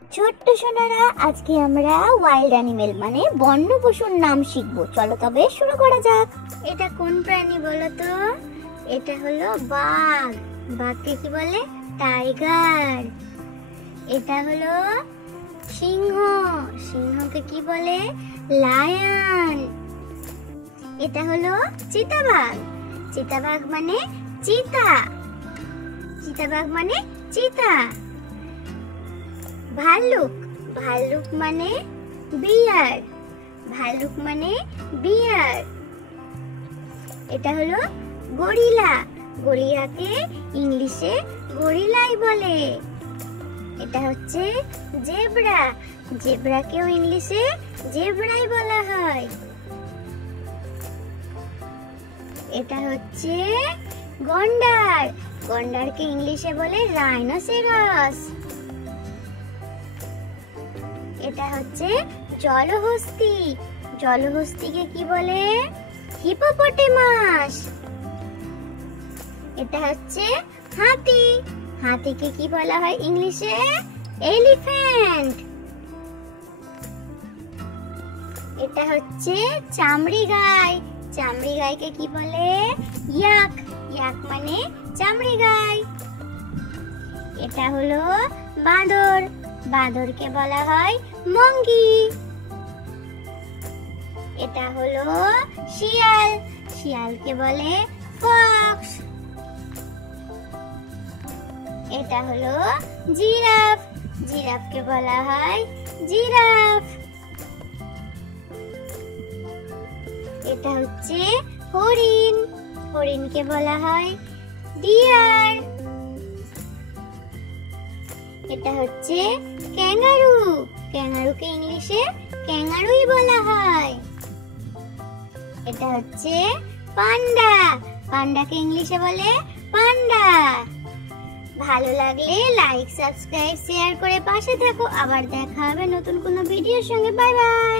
ছোট্ট সোনারা, আজকে আমরা ওয়াইল্ড অ্যানিমেল মানে বন্য পশুর নাম শিখবো। চলো তবে শুরু করা যাক। এটা কোন প্রাণী বলো তো? এটা হলো বাঘ। বাঘকে কি বলে? টাইগার। এটা হলো সিংহ। সিংহকে কি বলে? লায়ন। এটা হলো চিতাবাঘ। চিতাবাঘ মানে চিতা। চিতাবাঘ মানে চিতা। ভাল্লুক। ভাল্লুক মানে বিয়ার। ভাল্লুক মানে বিয়ার। এটা হলো গরিলা। গরিলাকে ইংলিশে গরিলাই বলে। এটা হচ্ছে জেব্রা। জেব্রাকেও ইংলিশে জেব্রাই বলা হয়। এটা হচ্ছে গন্ডার। গন্ডারকে ইংলিশে বলে রাইনোসেরাস। এটা হচ্ছে জলহস্তী। জলহস্তীকে কি বলে? হিপোপটেমাস। এটা হচ্ছে হাতি। হাতিকে কি বলা হয় ইংলিশে? এলিফ্যান্ট। এটা হচ্ছে চামড়ি গাই। চামড়ি গাইকে কি বলে? ইয়াক। ইয়াক মানে চামড়ি গাই। এটা হলো বাঁদর। বাঁদরকে বলা হয় মঙ্গি। এটা হলো শিয়াল। শিয়ালকে বলে ফক্স। এটা হলো জিরাফ। জিরাফকে বলা হয় জিরাফ। এটা হচ্ছে হরিণ। হরিণকে বলা হয় ডিয়ার। এটা হচ্ছে ক্যাঙ্গারু। ক্যাঙ্গারুকে ইংলিশে ক্যাঙ্গারুই বলা হয়। এটা হচ্ছে পান্ডা। পান্ডাকে ইংলিশে বলে পান্ডা। ভালো লাগলে লাইক, সাবস্ক্রাইব, শেয়ার করে পাশে থাকো। আবার দেখা হবে নতুন কোনো ভিডিওর সঙ্গে। Bye bye.